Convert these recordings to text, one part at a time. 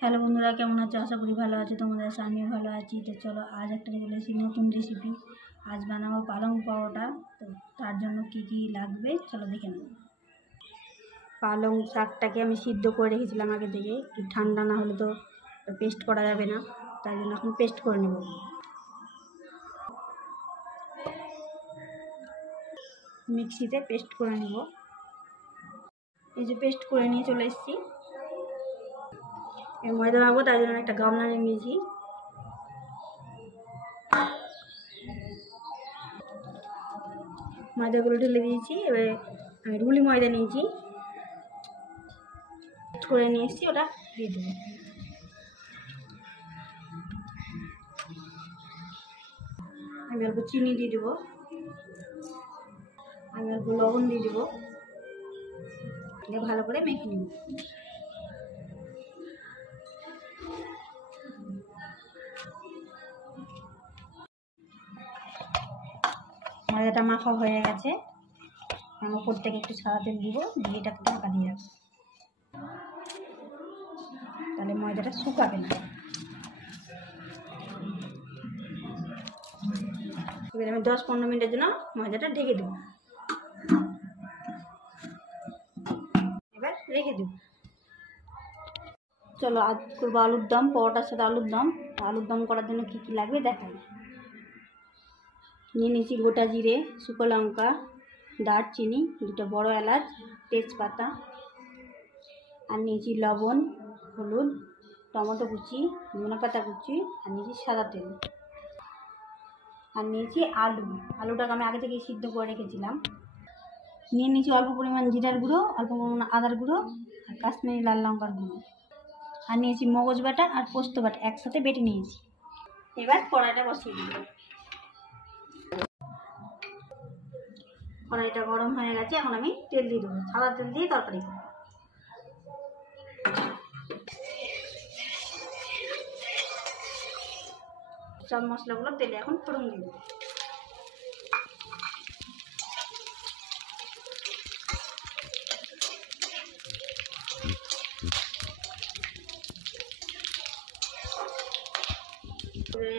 Hello বন্ধুরা, কেমন আছো? আশা করি ভালো আছো। তোমাদের সাথে আমিও ভালো আছি। তো চলো আজ একটা চলে এসেছি নতুন রেসিপি। আজ বানাবো পালং পরোটা। তো তার জন্য কি কি লাগবে চলো দেখে নেব। পালং শাকটাকে আমি সিদ্ধ করে রেখেছিলাম আগে থেকে, কি ঠান্ডা না হলে তো পেস্ট করা যাবে না, তাই জন্য এখন পেস্ট করে নেব। মিক্সিতে পেস্ট করে নেব। এই যে পেস্ট করে নিয়ে চলে এসেছি। ময়দা মাখবো, তার জন্য একটা গামলা নিয়ে নিয়েছি। ময়দাগুলো ঢেলে দিয়েছি। এবারে আমি রুলি ময়দা নিয়েছি, করে নিয়ে এসেছি, ওটা দিয়ে দেবো। আমি অল্প চিনি দিয়ে দেবো, আমি অল্প লবণ দিয়ে দেবো, ভালো করে মেখে নেব। ময়দাটা মাখা হয়ে গেছে। আমি উপর থেকে একটু সাদা তেল দিব, দিয়ে এটাকে ঢাকা দিয়ে রাখবো, তাহলে ময়দাটা শুকাবে না। এবার আমি 10-15 মিনিটের জন্য ময়দাটা ঢেকে দেবো। এবার রেখে দেবো। চলো আজ করবো আলুর দম, পরোটার সাথে আলুর দম। আলুর দম করার জন্য কী কী লাগবে দেখাই। নিয়ে নিয়েছি গোটা জিরে, শুকনো লঙ্কা, দারচিনি, 2টা বড় এলাচ, তেজপাতা, আর নিয়েছি লবণ, হলুদ, টমেটো কুচি, ধনেপাতা কুচি, আর নিয়েছি সাদা তেল, আর নিয়েছি আলুটাকে আমি আগে থেকে সিদ্ধ করে রেখেছিলাম। নিয়ে নিয়েছি অল্প পরিমাণ জিরার গুঁড়ো, অল্প পরিমাণ আদার গুঁড়ো, আর কাশ্মীরি লাল লঙ্কার গুঁড়ো, আর নিয়েছি মগজ বাটা আর পোস্ত বাটা একসাথে বেটে নিয়েছি। এবার কড়াইটা বসিয়ে দিই। কড়াইটা গরম হয়ে গেছে, এখন আমি তেল দিয়ে দেবো। সাদা তেল দিয়ে তরকারি করবো। সব মশলাগুলো তেলে এখন ফোড়ন দিয়ে দেবো।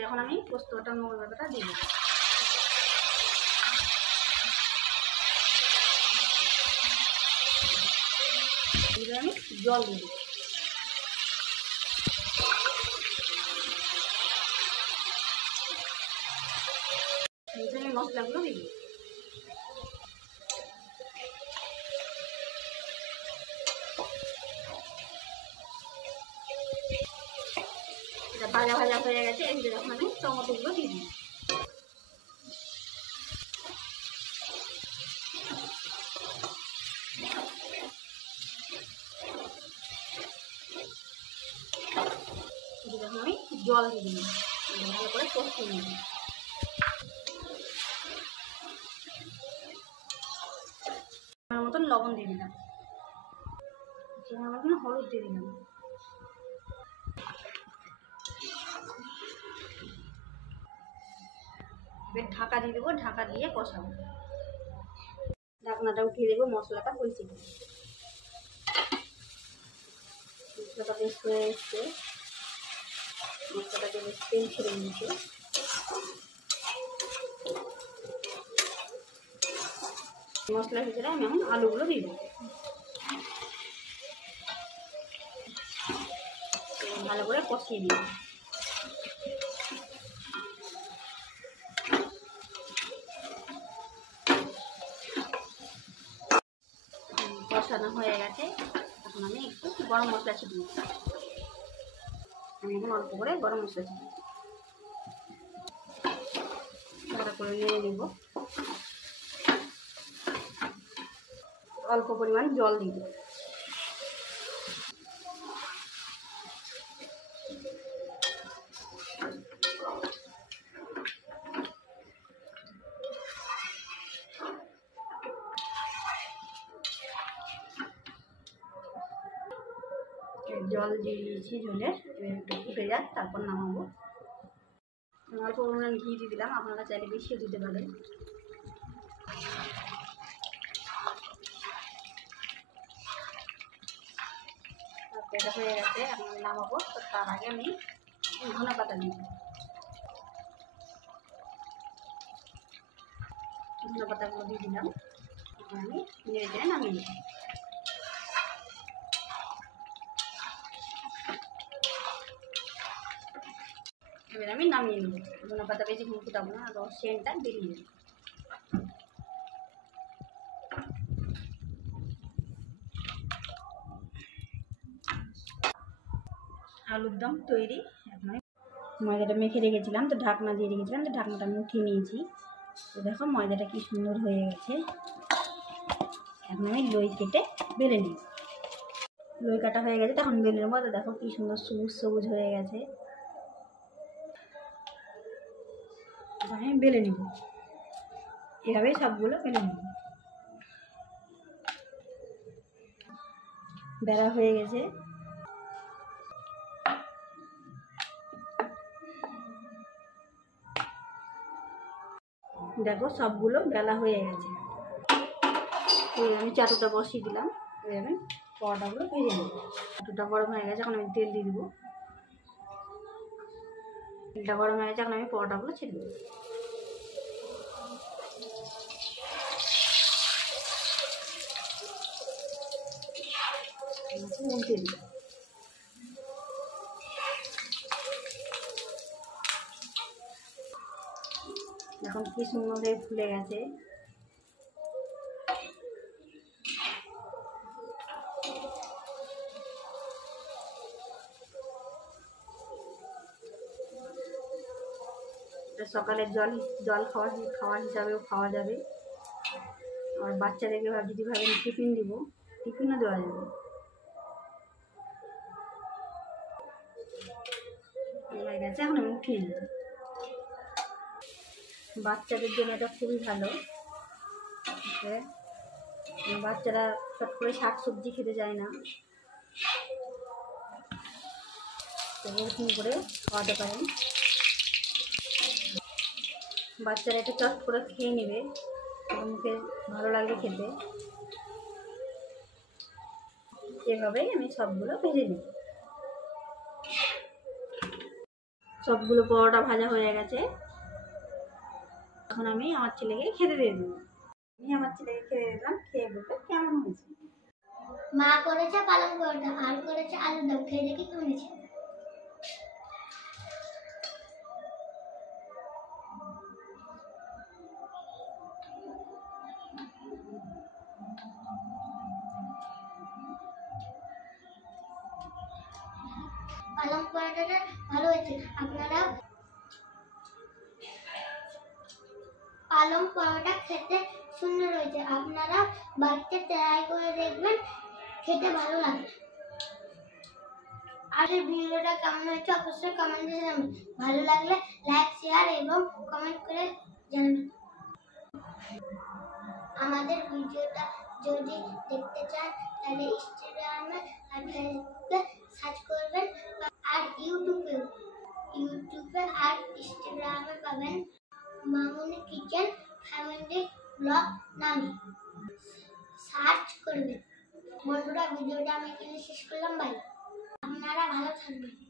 এখন আমি পোস্ত বাটা মগজ বাটাটা দিয়ে দেবো। আমি জল দিয়ে দেবো। আমি মশলাগুলো দিয়ে দেবো। এটা ভাজা ভাজা হয়ে গেছে। এই যে এখন আমি টমেটোগুলো দিয়ে দিই। আমি জল দিয়ে দিই, ভালো করে কষিয়ে নিই। আমার মতন লবণ দিয়ে দিলাম, আমার মতন হলুদ দিয়ে দিলাম। এবার ঢাকা দিয়ে দেবো, ঢাকা দিয়ে কষাবো। ঢাকনাটা উঠিয়ে দেবো, মশলাটা কষিয়ে দেবো। মশলাটা বেশ হয়ে এসছে, মশলাটাকে বেশ তেল ছেড়ে নিয়েছে। মশলার ভিতরে আমি এখন আলুগুলো দিয়ে দেবো। ভালো করে কষিয়ে দিই। কষানো হয়ে গেছে, এখন আমি একটু গরম মশলা ছিটিয়ে দিচ্ছি। আমি এখন অল্প করে গরম মশলা ছিটিয়ে ভালো করে নেড়ে নেব। অল্প পরিমাণ জল দিয়ে দেব। জল দিয়ে দিয়েছি, ঝোলে একটু ফুটে যাক, তারপর নামাবো। অল্প পরিমাণ ঘি দিয়ে দিলাম, আপনারা চাইলে বেশিও দিতে পারেন। এটা হয়ে গেছে, এখন আমি নামাবো। তো তার আগে আমি ধনে পাতা দিব। ধনে পাতাগুলো দিয়ে দিলাম, এখন আমি নেড়ে নামিয়ে নেব। এবার আমি নামিয়ে নেব। ধনে পাতা বেশিক্ষণ ফুটাবো না, আরও সেন্টটা বেরিয়ে যাবে। আলুর দম তৈরি। এখন আমি ময়দাটা মেখে রেখেছিলাম, তো ঢাকনা দিয়ে রেখেছিলাম, তো ঢাকনাটা আমি উঠিয়ে নিয়েছি। তো দেখো ময়দাটা কি সুন্দর হয়ে গেছে। এখন আমি লই কেটে বেলে নিই। লই কাটা হয়ে গেছে, তখন বেলে নেবো। তো দেখো কি সুন্দর সবুজ সবুজ হয়ে গেছে। আমি বেলে নিব, এভাবেই সবগুলো বেলে নিব। বেলা হয়ে গেছে। দেখো সবগুলো বেলা হয়ে গেছে। আমি চাটুটা বসিয়ে দিলাম, এভাবে পরোটাগুলো ভেজে নেব। চাটুটা গরম হয়ে গেছে, এখন আমি তেল দিয়ে দেবো। তেলটা গরম হয়ে গেছে, এখন আমি পরোটাগুলো ছেড়ে দেবো। উল্টে দিই। এখন কি সুন্দর হয়ে ফুলে গেছে। সকালের জল খাওয়ার হিসাবেও খাওয়া যাবে। আর বাচ্চাদেরকে যদি ভাবেন টিফিন দিব, টিফিনও দেওয়া যাবে। হয়ে গেছে, এখন আমি উঠিয়ে নিই। বাচ্চাদের জন্য এটা খুবই ভালো। বাচ্চারা চট করে শাক সবজি খেতে চায় না, তো এরকম করে খাওয়াতে পারেন। বাচ্চারা এটা চট করে খেয়ে নেবে, মুখে ভালো লাগবে খেতে। এভাবেই আমি সবগুলো ভেজে নিই। সবগুলো পরোটা ভাজা হয়ে গেছে, এখন আমি আমার ছেলেকে খেতে দিয়ে দেবো। আমি আমার ছেলেকে খেতে দিলাম, খেয়ে বলতে কেমন হয়েছে। মা করেছে পালং পরোটা, আর করেছে আলুর দম। খেয়ে দেখি কেমন হয়েছে। পালং পরোটাটা ভালো হয়েছে। আপনারা পালং পরোটা খেতে সুন্দর হয়েছে, আপনারা বাড়িতে ট্রাই করে দেখবেন, খেতে ভালো লাগে। আর এই ভিডিওটা কেমন হয়েছে অবশ্যই কমেন্টে জানাবেন। ভালো লাগলে লাইক শেয়ার এবং কমেন্ট করে জানাবেন। আমাদের ভিডিওটা যদি দেখতে চান তাহলে ইনস্টাগ্রামে আর ফেসবুকে সার্চ করবেন, আর ইউটিউবে আর ইনস্টাগ্রামে পাবেন মামুনি কিচেন ফ্যামিলি ব্লগ নামে সার্চ করবেন। বন্ধুরা, ভিডিওটা আমি এখানে শেষ করলাম। বাই। আপনারা ভালো থাকবেন।